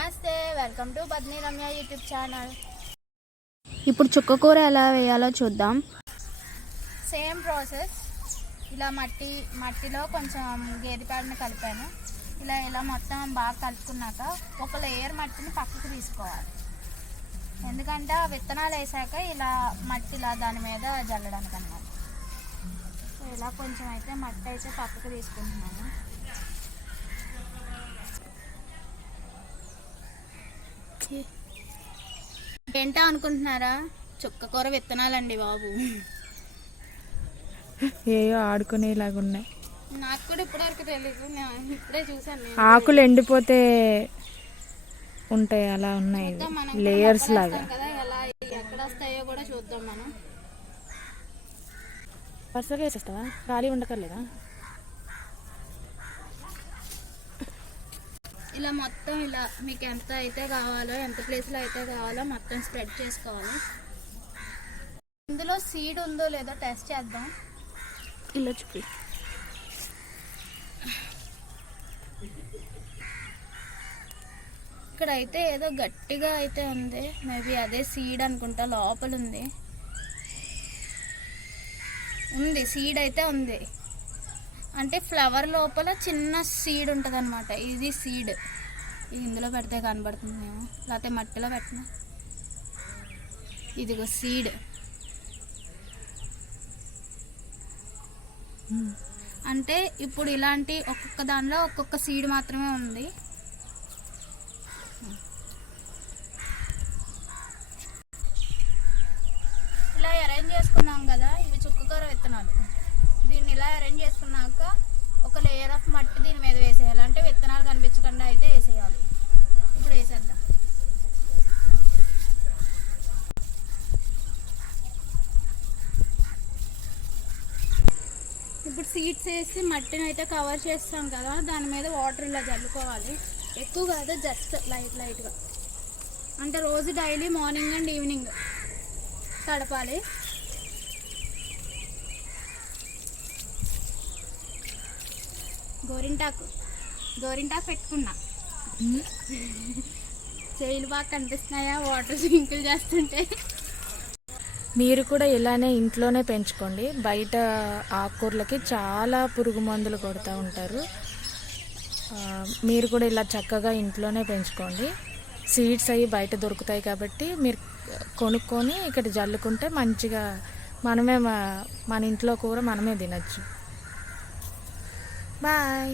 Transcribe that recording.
నమస్తే, welcome to Badni Ramya YouTube channel. ఇప్పుడు చుక్కకూర ఎలా వేయాలో చూద్దాం. Same process. ఇలా మట్టిలో కొంచెం గేదె పేడని కలిపాను. ఇలా మొత్తం బాగా కలుపుకున్నాక ఒక లేయర్ మట్టిని పక్కకు తీసుకోవాలి. ఎందుకంటే ఆ విత్తనాలు వేసాక ఇలా మట్టి ఇలా దాని మీద జల్లడానికి అన్నమాట. ఇలా కొంచెం అయితే మట్టి అయితే పక్కకు తీసుకుంటున్నాను. ఏంటో అనుకుంటున్నారా? చుక్కకూర విత్తనాలండి బాబు. ఏయో ఆడుకునేలాగా ఉన్నాయి. నాకు కూడా ఇప్పటివరకు తెలియదు, నేను ఇప్పుడే చూసాను. ఆకులు ఎండిపోతే ఉంటాయి, అలా ఉన్నాయి లేయర్స్ లాగా. ఎలా ఎక్కడ వస్తాయో కూడా చూద్దాం మనం. వరుసగా వేసేస్తావా? ఖాళీ ఉండకర్లేదా? ఇలా మొత్తం ఇలా మీకు ఎంత అయితే కావాలో, ఎంత ప్లేస్లో అయితే కావాలో మొత్తం స్ప్రెడ్ చేసుకోవాలి. ఇందులో సీడ్ ఉందో లేదో టెస్ట్ చేద్దాం. ఇలా చూపి. ఇక్కడ అయితే ఏదో గట్టిగా అయితే ఉంది, మేబీ అదే సీడ్ అనుకుంటా. లోపల ఉంది సీడ్ అయితే ఉంది. అంటే ఫ్లవర్ లోపల చిన్న సీడ్ ఉంటుంది అనమాట. ఇది సీడ్. ఇందులో పెడితే కనబడుతుందేమో, లేకపోతే మట్టిలో పెట్టినా. ఇదిగో సీడ్. అంటే ఇప్పుడు ఇలాంటి ఒక్కొక్క దానిలో ఒక్కొక్క సీడ్ మాత్రమే ఉంది. ఇలా అరేంజ్ చేసుకున్నాం కదా, ఇవి చుక్కకూర విత్తనాలు. దీన్ని ఇలా అరేంజ్ చేసుకున్నాక ఒక లేయర్ ఆఫ్ మట్టి దీని మీద వేసేయాలి. అంటే విత్తనాలు కనిపించకుండా అయితే వేసేయాలి. ఇప్పుడు వేసేద్దాం. ఇప్పుడు సీడ్స్ వేసి మట్టిని అయితే కవర్ చేస్తాం కదా, దాని మీద వాటర్ ఇలా జల్లుకోవాలి. ఎక్కువ కాదు, జస్ట్ లైట్గా. అంటే రోజు డైలీ మార్నింగ్ అండ్ ఈవినింగ్ తడపాలి. గోరింటాకు పెట్టుకున్నా. చేయిలు బాగా కనిపిస్తున్నాయా వాటర్ స్ప్రింకిల్ చేస్తుంటే? మీరు కూడా ఇలానే ఇంట్లోనే పెంచుకోండి. బయట ఆకుకూరలకి చాలా పురుగు మందులు కొడుతూ ఉంటారు. మీరు కూడా ఇలా చక్కగా ఇంట్లోనే పెంచుకోండి. సీడ్స్ అవి బయట దొరుకుతాయి కాబట్టి మీరు కొనుక్కొని ఇక్కడ జల్లుకుంటే మంచిగా మన ఇంట్లో కూర మనమే తినచ్చు. బాయ్.